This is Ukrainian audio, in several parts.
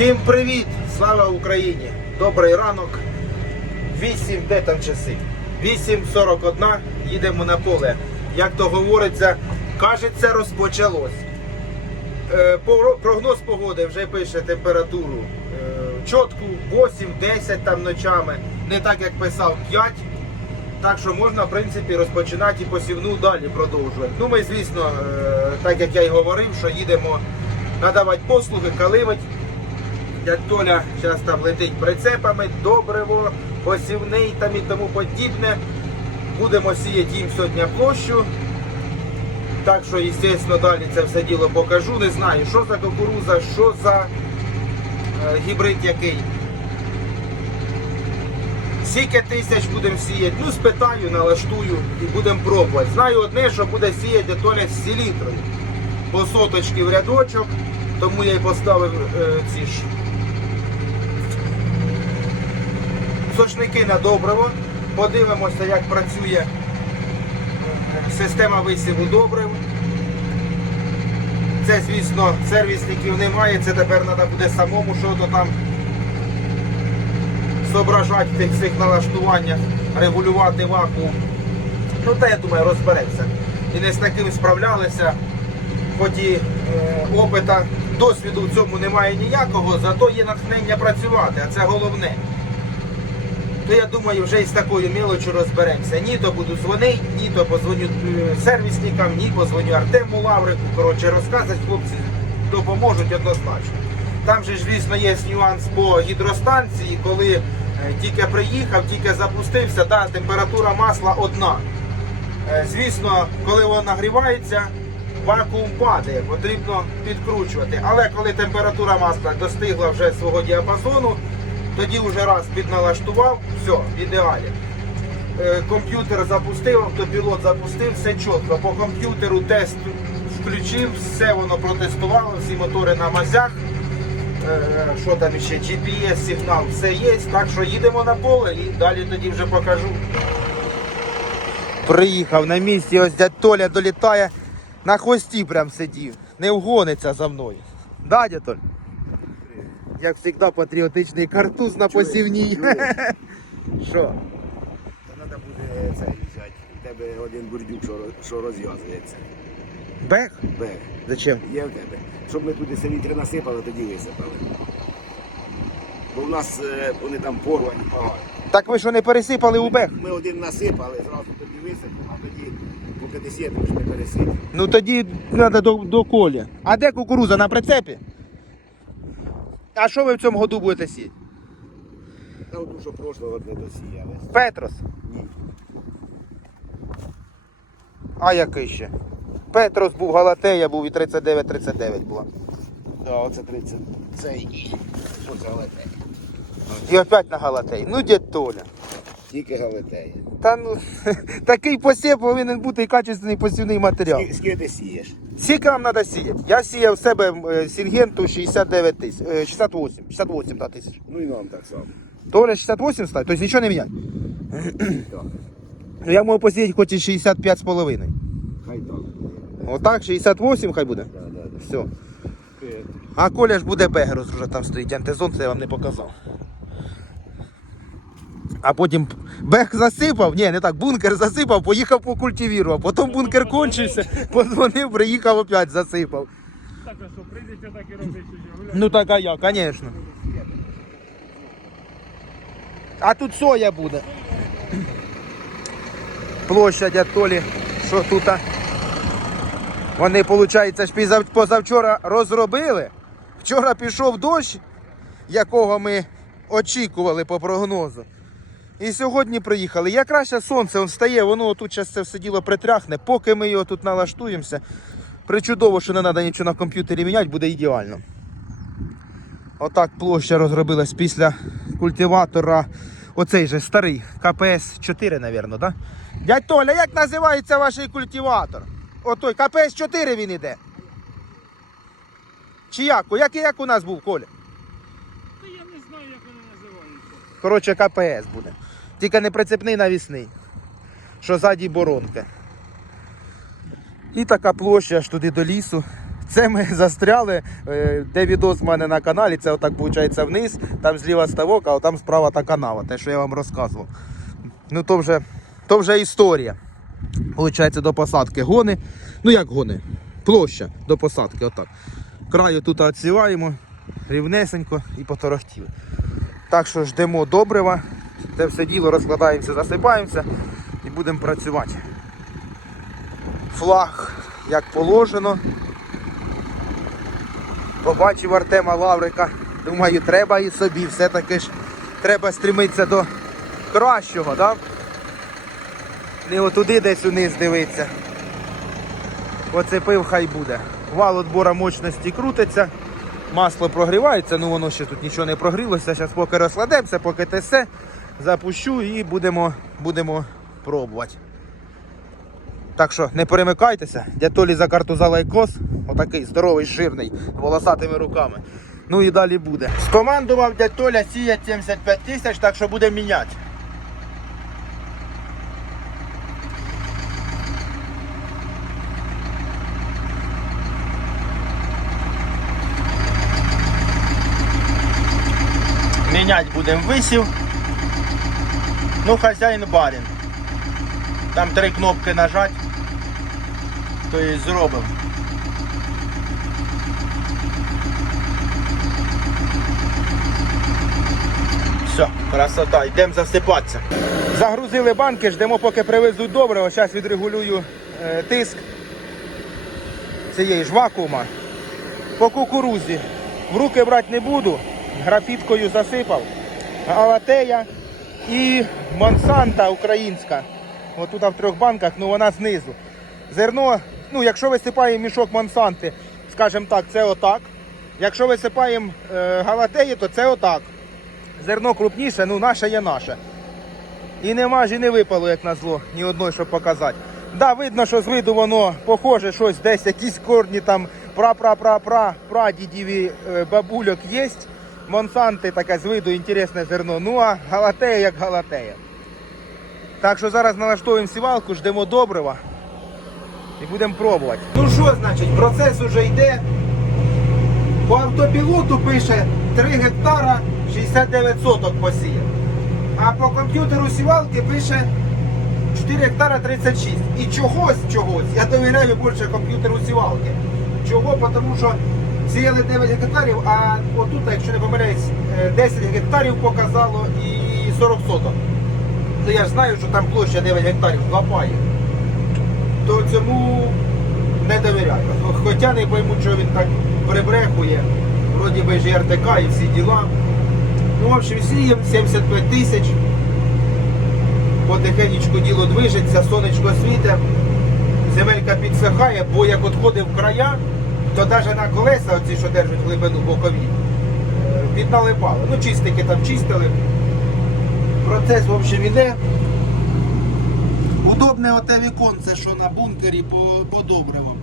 Всім привіт! Слава Україні! Добрий ранок. 8, де там часи? 8.41, їдемо на поле. Як то говориться, кажеться, розпочалось. Е, Прогноз погоди вже пише температуру. Е, Чотку 8-10 там ночами. Не так як писав 5. Так що можна, в принципі, розпочинати посівну далі продовжувати. Ну, ми, звісно, е, так як я й говорив, що їдемо надавати послуги, каливать. Як Толя зараз там летить прицепами, добриво, посівний там і тому подібне. Будемо сіяти їм сьогодні площу. Так що, звісно, далі це все діло покажу. Не знаю, що за кукуруза, що за е, гібрид який. Скільки тисяч будемо сіяти? Ну, спитаю, налаштую і будемо пробувати. Знаю одне, що буде сіяти Толя з селітрою. По соточки в рядочок, тому я й поставив е, ці ж сошники на добриво. Подивимося, як працює система висіву добрив. Це, звісно, сервісників немає, це тепер треба буде самому що-то там зображати в тих всіх налаштуваннях, регулювати вакуум. Ну, та я думаю, розберемося. І не з таким справлялися, хоч і е, опита, досвіду в цьому немає ніякого, зато є натхнення працювати, а це головне. То я думаю, вже із такою мілочю розберемося. Ні, то буду дзвонити, ні, то позвоню е, сервісникам, ні, позвоню Артему Лаврику. Коротше, розказати хлопці допоможуть однозначно. Там же ж, звісно, є нюанс по гідростанції, коли е, тільки приїхав, тільки запустився, да, температура масла одна. Е, Звісно, коли воно нагрівається, вакуум падає, потрібно підкручувати. Але коли температура масла достигла вже свого діапазону, тоді вже раз підналаштував, все, ідеалі. Е, Комп'ютер запустив, автопілот запустив, все чітко. По комп'ютеру тест включив, все воно протестувало, всі мотори на мазях. Е, Що там ще? GPS сигнал, все є. Так що їдемо на поле і далі тоді вже покажу. Приїхав на місці, ось дядь Толя долітає, на хвості прям сидів. Не вгониться за мною. Да, дядь Толь? Як завжди, патріотичний картуз на посівній. Що? Треба буде це взяти. У тебе один бурдюк, що, що розв'язується. Бех? Бег. Зачем? Є в тебе. Щоб ми туди селітри насипали, тоді висипали. Бо в нас е, вони там порвані погані. Так ви що не пересипали у бех? Ми один насипали, зразу тоді висипали, а тоді, поки ти сітиш, не пересипав. Ну тоді треба до, до колі. А де кукуруза на прицепі? А що ви в цьому году будете сіяти? Та от що прошлого не досіяли. Петрос. Ні. А який ще? Петрос був Галатея, був і 39-39 була. Да, оце 30. Це і. Оце Галатея. І опять на Галатеї. Ну, дід Толя. Тільки галетея. Та ну такий посів повинен бути і качественний посівний матеріал. Скільки, ти сієш? Скільки нам треба сіяти? Я сіяв в себе е, Сінгенту 69 тисяч, е, 68, 68 да, тисяч. Ну і нам так само. Толя 68 стать, тобто нічого не міняє. Так. Ну я можу посіяти хоч і 65 з половиною. Хай так. Отак, 68 хай буде. Да, да, да. Все. А Коля ж буде Бегерус вже там стоїть, антизон, це я вам не показав. А потім Бег засипав, ні, не так, бункер засипав, поїхав покультивірував. Потім бункер кончився, подзвонив, приїхав опять засипав. Так, а що прийдеться так і робити. Ну так а я, звісно. А тут соя буде. Площадь Атолі, що тут? Вони, виходить, ж позавчора розробили. Вчора пішов дощ, якого ми очікували по прогнозу. І сьогодні приїхали. Якраз ще сонце он стає, воно тут зараз це все діло притряхне. Поки ми його тут налаштуємося. Причудово, що не треба нічого на комп'ютері міняти, буде ідеально. Отак площа розробилась після культиватора. Оцей же старий КПС 4, мабуть, да? Дядь Толя, як називається ваш культиватор? Отой КПС 4 він іде. Чи як? Як, як у нас був, Коля? Та я не знаю, як вони називаються. Коротше, КПС буде. Тільки не прицепний навісний. Що ззаді боронка. І така площа аж туди до лісу. Це ми застряли, е, де відос в мене на каналі, це отак виходить вниз, там зліва ставок, а там справа та канава, те, що я вам розказував. Ну то вже, то вже історія. Получається до посадки гони. Ну як гони? Площа до посадки, отак. Краю тут відсіваємо, рівнесенько і поторохтіли. Так що ждемо добрива, це все діло розкладаємося, засипаємося і будемо працювати. Флаг, як положено. Побачив Артема Лаврика. Думаю, треба і собі. Все-таки ж треба стремитися до кращого, да? Не отуди десь униз дивитися. Оцепив, хай буде. Вал отбора мощності крутиться, масло прогрівається, ну воно ще тут нічого не прогрілося. Зараз поки розкладемося, поки те все, запущу і будемо, будемо пробувати. Так що не перемикайтеся, дядь Толі за карту за лайкос, отакий здоровий, жирний, волосатими руками. Ну і далі буде. Скомандував дядь Толя сіяти 75 тисяч, так що буде міняти. Мінять будемо висів. Ну, хазяїн барин. Там три кнопки нажать, то і зробимо. Все, красота, йдемо засипатися. Загрузили банки, ждемо, поки привезуть добре. Зараз відрегулюю е, тиск цієї ж вакуума. По кукурузі в руки брати не буду, графіткою засипав. Галатея і Монсанта українська. От тут в трьох банках, ну вона знизу. Зерно, ну якщо висипаємо мішок Монсанти, скажімо так, це отак. Якщо висипаємо е, галатеї, то це отак. Зерно крупніше, ну наше є наше. І нема ж і не випало, як на зло, ні одної, щоб показати. Да, видно, що з виду воно похоже, щось десь якісь корні там пра-пра-пра-пра, прадідів і е, бабульок є. Монсанти таке з виду інтересне зерно. Ну а галатея як галатея. Так що зараз налаштовуємо сівалку, ждемо добрива і будемо пробувати. Ну що значить, процес уже йде. По автопілоту пише 3 гектара 69 соток посіяв. А по комп'ютеру сівалки пише 4 гектара 36. І чогось, чогось, я довіряю більше комп'ютеру сівалки. Чого? Тому що сіяли 9 гектарів, а отут, якщо не помиляюсь, е, 10 гектарів показало і 40 соток. Ну я ж знаю, що там площа 9 гектарів, два паї. То цьому не довіряю. Хоча не пойму, що він так прибрехує. Вроді би ж і РТК і всі діла. Ну, в общем, сіємо 75 тисяч. Потихенечку діло движеться, сонечко світе, земелька підсихає, бо як відходив края, то навіть на колеса, оці, що держать глибину бокові, е, підналипало. Ну, чистики там чистили. Процес, в общем, іде. Удобне оте віконце, що на бункері по, по добривам.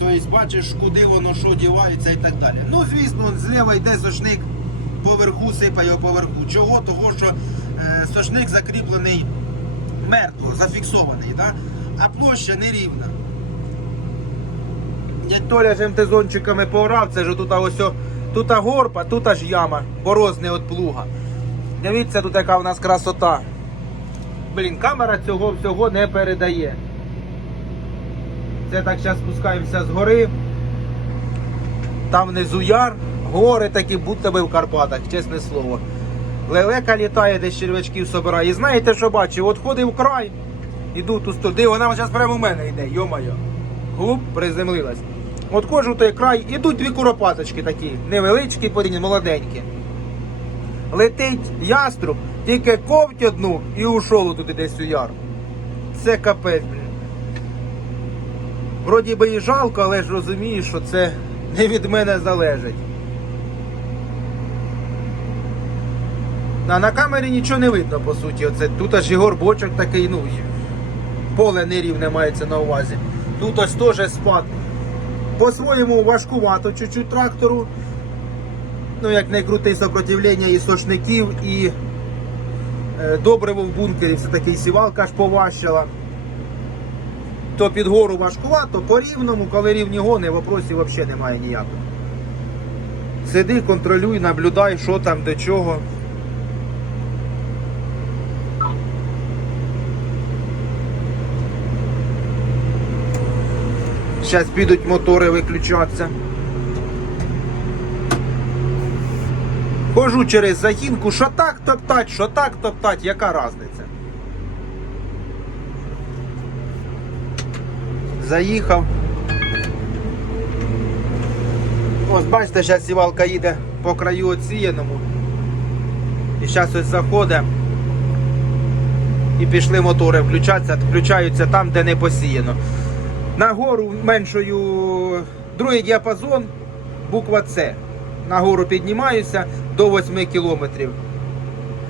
Тобто бачиш, куди воно що дівається і так далі. Ну, звісно, зліва йде сошник поверху, сипає поверху. Чого? Того, що е, сошник закріплений мертво, зафіксований, да? а площа нерівна. Дядь Толя ж МТ-зончиками це ж тут ось тут горб, тут аж яма, борозний від плуга. Дивіться, тут яка в нас красота. Блін, камера цього всього не передає. Це так зараз спускаємося з гори. Там внизу яр, гори такі, будто би в Карпатах, чесне слово. Лелека літає, десь червячків собирає. І знаєте, що бачу? От ходив край, іду туди, вона зараз прямо у мене йде, йо-моє. Гуп, приземлилась. От ходжу в той край, ідуть дві куропаточки такі, невеличкі, порівняно, молоденькі. Летить яструб, тільки ковть одну і ушов туди десь у яр. Це капець, блін. Вроді би і жалко, але ж розумієш, що це не від мене залежить. А на камері нічого не видно, по суті. Оце, тут аж і горбочок такий, ну, поле нерівне мається на увазі. Тут ось теж спад. По-своєму важкувато чуть-чуть трактору. Ну, як не крутий сопротивлення і сошників, і е, добриво в бункері, все таки і сівалка аж поважчала. то під гору важкувато, по рівному, коли рівні гони, вопросів взагалі немає ніякого. Сиди, контролюй, наблюдай, що там, до чого. Зараз підуть мотори виключатися. Хожу через загінку, що так топтать, що так топтать, яка різниця? Заїхав. Ось бачите, зараз сівалка їде по краю оціяному. І зараз ось заходить. І пішли мотори включатися, включаються там, де не посіяно. Нагору меншою другий діапазон, буква С. Нагору піднімаюся до 8 кілометрів.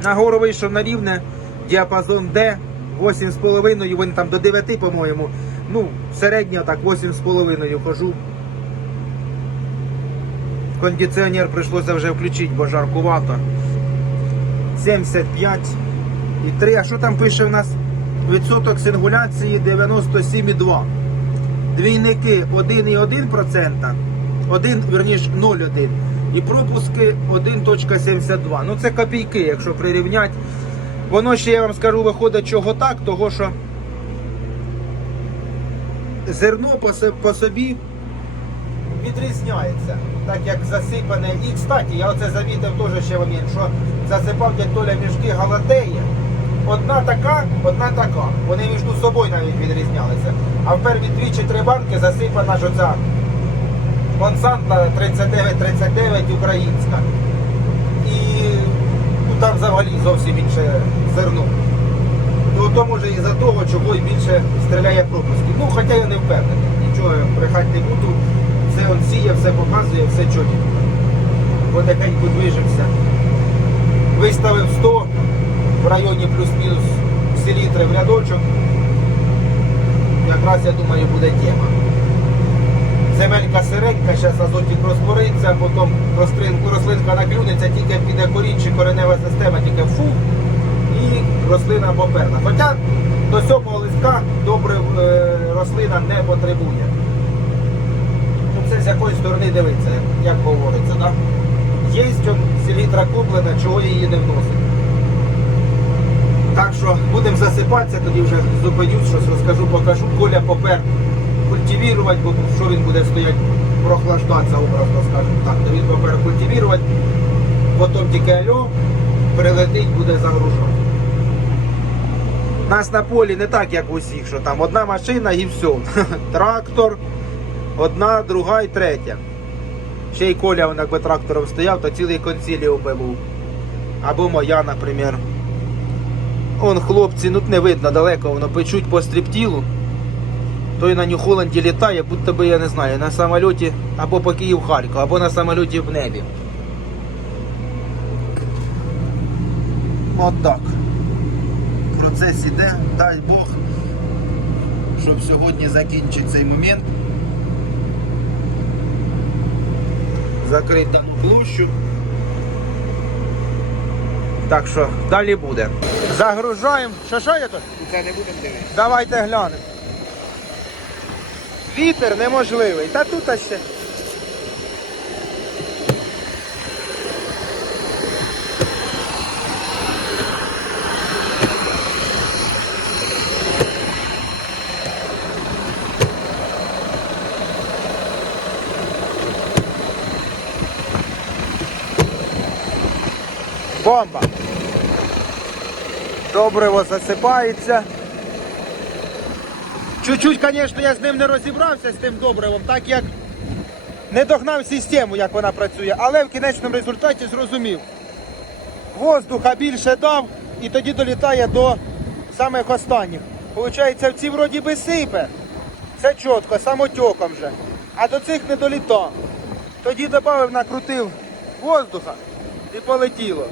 Нагору вийшов на рівне, діапазон Д 8,5, він там до 9, по-моєму. Ну, середньо так 8,5 хожу. Кондиціонер прийшлося вже включити, бо жаркувато. 75 і 3. А що там пише в нас? Відсоток сингуляції 97,2. Двійники 1,1%, 1, верніше 0,1. І пропуски 1.72. Ну це копійки, якщо прирівняти. Воно ще я вам скажу, виходить чого так, того що зерно по, собі відрізняється, так як засипане. І кстати, я оце замітив теж ще момент, що засипав дядь Толя мішки галатеї. Одна така, одна така. Вони між собою навіть відрізнялися. А в перві дві чи три банки засипана ж оця Монсанта 3939 українська. І ну, там взагалі зовсім інше зерно. Ну, то може і за того, чого й більше стріляє пропусків. Ну, хоча я не впевнений. Нічого брехати не буду. Все он сіє, все показує, все чотенько. Потихеньку движемося. Виставив 100 в районі плюс-мінус всі літри в рядочок. Якраз я думаю буде тема. Земелька сиренька, зараз азотик розтвориться, потім рослинку, рослинка наклюнеться, тільки піде корінь коренева система, тільки фу, і рослина поперла. Хоча до сьомого листка добре е, рослина не потребує. Ну, це з якої сторони дивиться, як, говориться. Да? Є селітра куплена, чого її не вносить. Так що будемо засипатися, тоді вже зупинюсь, щось розкажу, покажу. Коля попер культивувати, бо що він буде стояти, прохлаждатися, образно скажемо так. То він попер культивувати, потім тільки альо, прилетить, буде загружати. Нас на полі не так, як у всіх, що там одна машина і все. Трактор, одна, друга і третя. Ще й Коля, якби трактором стояв, то цілий консиліум би був. Або моя, наприклад. Он хлопці, ну не видно далеко, воно печуть по стріптілу. Той на Нью-Холланді літає, будто би, я не знаю, на самольоті або по Київ-Харків, або на самольоті в небі. От так. Процес іде, дай Бог, щоб сьогодні закінчить цей момент. Закрити дану площу. Так що далі буде. Загружаємо. Що що є тут? Це не будемо дивитися. Давайте глянемо. Вітер неможливий. Та тут ще. Бомба. Добриво засипається. Чуть-чуть, звісно, я з ним не розібрався з тим добривом, так як не догнав систему, як вона працює, але в кінечному результаті зрозумів. Воздуха більше дав і тоді долітає до самих останніх. Получається, в ці вроді би сипе. Це чітко, самотьоком вже. А до цих не долітав. Тоді додав, накрутив воздуха і полетіло.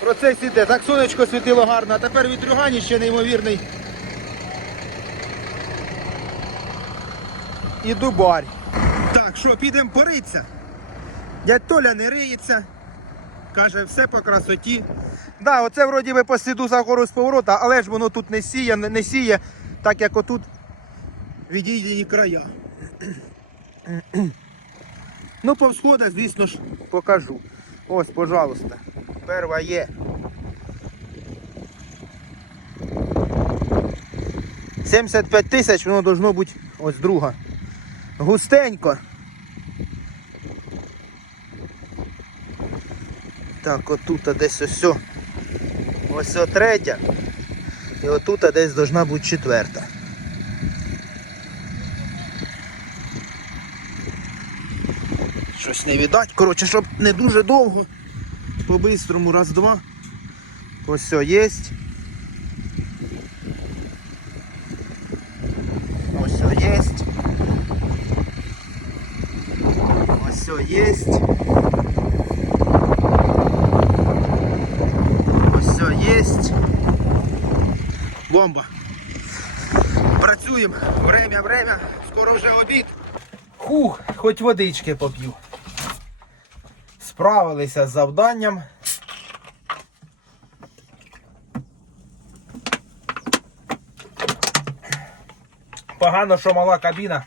Процес іде. Так сонечко світило гарно, а тепер вітрюгані ще неймовірний. І дубарь. Так, що, підемо поритися. Дядь Толя не риється. Каже, все по красоті. Да, оце вроді би по сліду загору з поворота, але ж воно тут не сіє, не сіє, так як отут відійдені края. Ну, по всходах, звісно ж, покажу. Ось, пожалуйста. Перва є. Сімдесят п'ять тисяч, воно должно бути ось друга. Густенько. Так, отут десь ось. о. Ось третя. І отут десь должна бути четверта. Щось не віддать. Коротше, щоб не дуже довго. По-бистрому, раз-два. Ось все є. Ось все є. Ось все є. Ось все є. Бомба. Працюємо. Время, время. Скоро вже обід. Хух, хоч водички поп'ю. Справилися з завданням. Погано, що мала кабіна.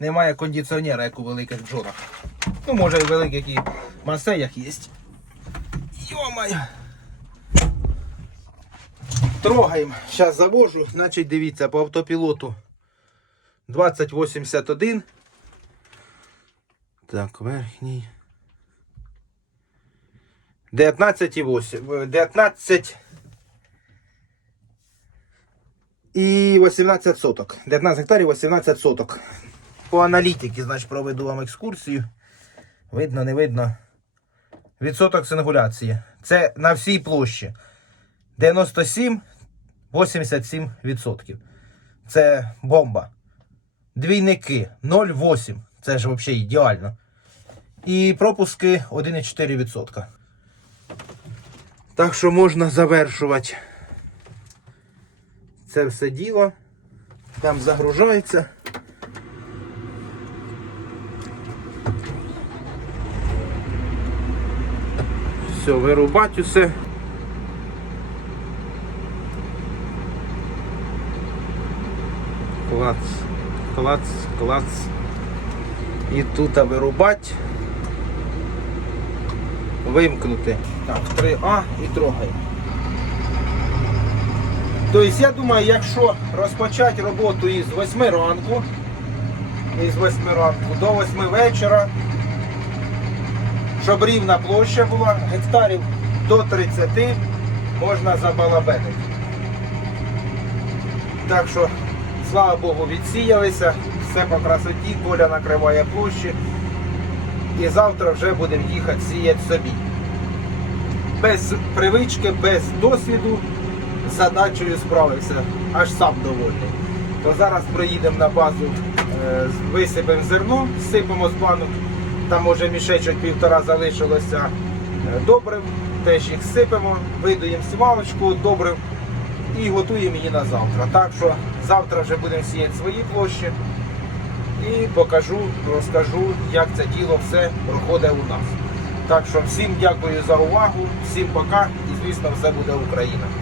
Немає кондиціонера, як у великих джорах. Ну, може, і в великих і масеях є. Йомаю. Трогаємо. Зараз завожу. Значить, дивіться, по автопілоту 2081. Так, верхній. 19,8. 19 і 18 соток. 19 гектарів, 18 соток. По аналітиці, значить, проведу вам екскурсію. Видно, не видно. Відсоток сингуляції. Це на всій площі. 97, 87 відсотків. Це бомба. Двійники 0,8. Це ж взагалі ідеально. І пропуски 1,4%. Так що можна завершувати це все діло. Там загружається. Все, вирубать усе. Клац, клац, клац. І тут вирубать. Вимкнути. Так, 3А і трогаємо. Тобто, я думаю, якщо розпочати роботу із 8 ранку, із 8 ранку до 8 вечора, щоб рівна площа була, гектарів до 30 можна забалабетити. Так що, слава Богу, відсіялися, все по красоті, Коля накриває площі. І завтра вже будемо їхати сіяти собі. Без привички, без досвіду задачею справився, аж сам довольний. То зараз проїдемо на базу, е, висипемо зерно, сипемо з банок, там може мішечок півтора залишилося е, добрив, теж їх сипемо, видуємо сівалочку, добрив і готуємо її на завтра. Так що завтра вже будемо сіяти свої площі і покажу, розкажу, як це діло все проходить у нас. Так що всім дякую за увагу, всім пока і звісно все буде Україна.